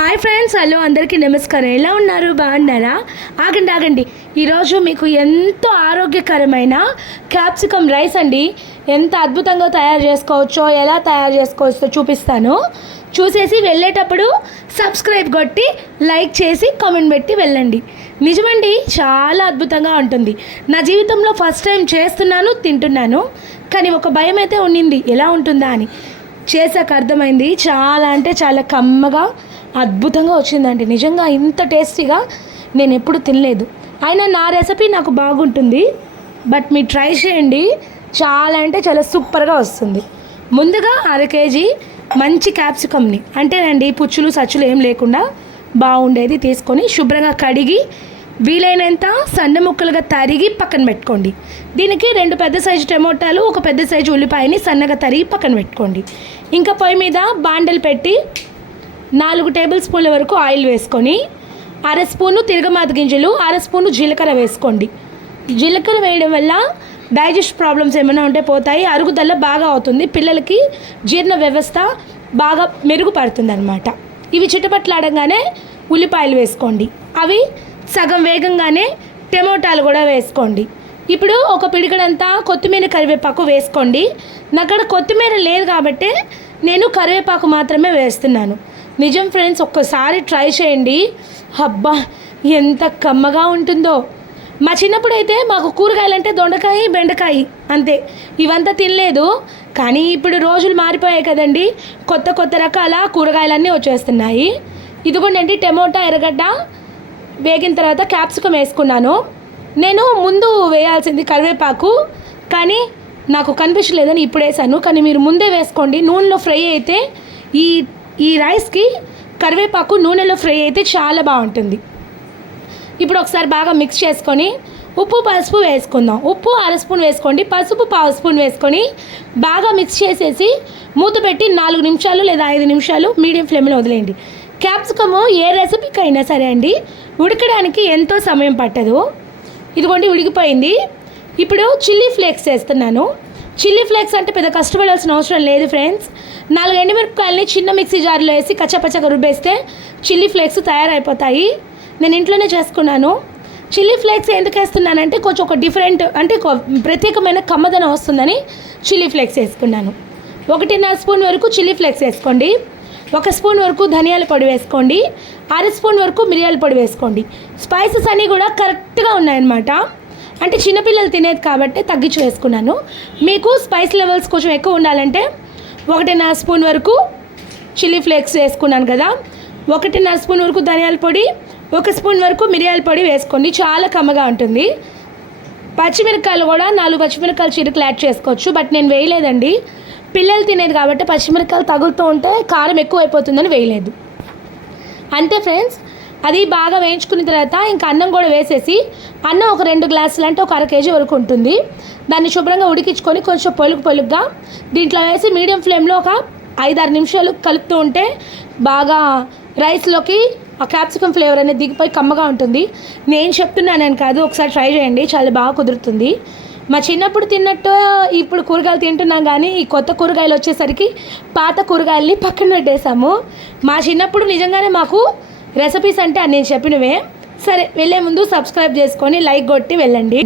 Hi friends, hello అందరికీ నమస్కారం. ఎలా ఉన్నారు? బాగున్నారా? ఆగండి. ఈరోజు మీకు ఎంతో ఆరోగ్యకరమైన క్యాప్సికమ్ రైస్ అండి ఎంత అద్భుతంగా తయారు చేసుకోవచ్చో, ఎలా తయారు చేసుకోవచ్చో చూపిస్తాను. చూసేసి వెళ్ళేటప్పుడు సబ్స్క్రైబ్ కొట్టి లైక్ చేసి కామెంట్ పెట్టి వెళ్ళండి. నిజమండి, చాలా అద్భుతంగా ఉంటుంది. నా జీవితంలో ఫస్ట్ టైం చేస్తున్నాను, తింటున్నాను. కానీ ఒక భయం అయితే ఉండింది, ఎలా ఉంటుందా అని. చేసాక అర్థమైంది, చాలా అంటే చాలా కమ్మగా అద్భుతంగా వచ్చిందండి. నిజంగా ఇంత టేస్టీగా నేను ఎప్పుడు తినలేదు. అయినా నా రెసిపీ నాకు బాగుంటుంది, బట్ మీరు ట్రై చేయండి. చాలా అంటే చాలా సూపర్గా వస్తుంది. ముందుగా 1/2 కేజీ మంచి క్యాప్సికమ్ని, అంటేనండి పుచ్చులు సచ్చులు ఏం లేకుండా బాగుండేది తీసుకొని శుభ్రంగా కడిగి వీలైనంత సన్న ముక్కలుగా తరిగి పక్కన పెట్టుకోండి. దీనికి 2 పెద్ద సైజు టమోటాలు, 1 పెద్ద సైజు ఉల్లిపాయని సన్నగా తరిగి పక్కన పెట్టుకోండి. ఇంకా పొయ్యి మీద బాండలు పెట్టి 4 టేబుల్ స్పూన్ల వరకు ఆయిల్ వేసుకొని 1/2 స్పూను తిరగమాత గింజలు, 1/2 స్పూను జీలకర్ర వేసుకోండి. జీలకర్ర వేయడం వల్ల డైజెస్ట్ ప్రాబ్లమ్స్ ఏమైనా ఉంటే పోతాయి, అరుగుదల బాగా అవుతుంది, పిల్లలకి జీర్ణ వ్యవస్థ బాగా మెరుగుపడుతుంది అన్నమాట. ఇవి చిటపట్లాడంగానే ఉల్లిపాయలు వేసుకోండి. అవి సగం వేగంగానే టమోటాలు కూడా వేసుకోండి. ఇప్పుడు ఒక పిడికడంతా కొత్తిమీర కరివేపాకు వేసుకోండి. నాక్కడ కొత్తిమీర లేదు కాబట్టి నేను కరివేపాకు మాత్రమే వేస్తున్నాను. నిజం ఫ్రెండ్స్, ఒక్కసారి ట్రై చేయండి. అబ్బా ఎంత కమ్మగా ఉంటుందో. మా చిన్నప్పుడు అయితే మాకు కూరగాయలంటే దొండకాయ, బెండకాయ అంతే, ఇవంతా తినలేదు. కానీ ఇప్పుడు రోజులు మారిపోయాయి కదండి, కొత్త రకాల కూరగాయలన్నీ వచ్చేస్తున్నాయి. ఇదిగోండి, టమోటా, ఎర్రగడ్డ వేగిన తర్వాత క్యాప్సికమ్ వేసుకున్నాను. నేను ముందు వేయాల్సింది కరివేపాకు, కానీ నాకు కనిపించలేదని ఇప్పుడు వేసాను. కానీ మీరు ముందే వేసుకోండి. నూనెలో ఫ్రై అయితే ఈ రైస్కి కరివేపాకు నూనెలో ఫ్రై అయితే చాలా బాగుంటుంది. ఇప్పుడు ఒకసారి బాగా మిక్స్ చేసుకొని ఉప్పు పసుపు వేసుకుందాం. ఉప్పు 1/2 స్పూన్ వేసుకోండి, పసుపు 1/2 స్పూన్ వేసుకొని బాగా మిక్స్ చేసేసి మూత పెట్టి 4 నిమిషాలు లేదా 5 నిమిషాలు మీడియం ఫ్లేమ్లో వదిలేయండి. క్యాప్సికము ఏ రెసిపీకి అయినా సరే అండి ఉడకడానికి ఎంతో సమయం పట్టదు. ఇదిగోండి ఉడికిపోయింది. ఇప్పుడు చిల్లీ ఫ్లేక్స్ వేస్తున్నాను. చిల్లీ ఫ్లేక్స్ అంటే పెద్ద కష్టపడాల్సిన అవసరం లేదు ఫ్రెండ్స్. 4 ఎండుమిరపకాయలని చిన్న మిక్సీ జార్లో వేసి కచ్చపచ్చగా రుబ్బేస్తే చిల్లీ ఫ్లేక్స్ తయారైపోతాయి. నేను ఇంట్లోనే చేసుకున్నాను. చిల్లీ ఫ్లేక్స్ ఎందుకు వేస్తున్నానంటే కొంచెం ఒక డిఫరెంట్, అంటే ప్రత్యేకమైన కమ్మదనం వస్తుందని చిల్లీ ఫ్లేక్స్ వేసుకున్నాను. 1.5 స్పూన్ వరకు చిల్లీ ఫ్లేక్స్ వేసుకోండి. 1 స్పూన్ వరకు ధనియాల పొడి వేసుకోండి. 1/2 స్పూన్ వరకు మిరియాల పొడి వేసుకోండి. స్పైసెస్ అన్నీ కూడా కరెక్ట్గా ఉన్నాయన్నమాట. అంటే చిన్నపిల్లలు తినేది కాబట్టి తగ్గించి వేసుకున్నాను. మీకు స్పైస్ లెవెల్స్ కొంచెం ఎక్కువ ఉండాలంటే 1.5 స్పూన్ వరకు చిల్లీ ఫ్లేక్స్ వేసుకున్నాను కదా, 1.5 స్పూన్ వరకు ధనియాల పొడి, 1 స్పూన్ వరకు మిరియాల పొడి వేసుకోండి. చాలా కమ్మగా ఉంటుంది. పచ్చిమిరపకాయలు కూడా 4 పచ్చిమిరపకాయలు చిరుకులు యాడ్ చేసుకోవచ్చు, బట్ నేను వేయలేదండి. పిల్లలు తినేది కాబట్టి పచ్చిమిరపకాయలు తగులుతూ ఉంటే కారం ఎక్కువ అయిపోతుందని వేయలేదు. అంతే ఫ్రెండ్స్. అది బాగా వేయించుకున్న తర్వాత ఇంకా అన్నం కూడా వేసేసి, అన్నం ఒక 2 గ్లాసులు అంటే ఒక 1/2 కేజీ వరకు ఉంటుంది. దాన్ని శుభ్రంగా ఉడికించుకొని కొంచెం పొలుగ్గా దీంట్లో వేసి మీడియం ఫ్లేమ్లో ఒక 5-6 నిమిషాలు కలుపుతూ ఉంటే బాగా రైస్లోకి ఆ క్యాప్సికమ్ ఫ్లేవర్ అనేది దిగిపోయి కమ్మగా ఉంటుంది. నేను చెప్తున్నానని కాదు, ఒకసారి ట్రై చేయండి, చాలా బాగా కుదురుతుంది. మా చిన్నప్పుడు తిన్నట్టు ఇప్పుడు కూరగాయలు తింటున్నాం, కానీ ఈ కొత్త కూరగాయలు వచ్చేసరికి పాత కూరగాయలని పక్కన పెట్టేసాము. మా చిన్నప్పుడు నిజంగానే మాకు రెసిపీస్ అంటే నేను చెప్పినవే. సరే, వెళ్ళే ముందు సబ్స్క్రైబ్ చేసుకొని లైక్ కొట్టి వెళ్ళండి.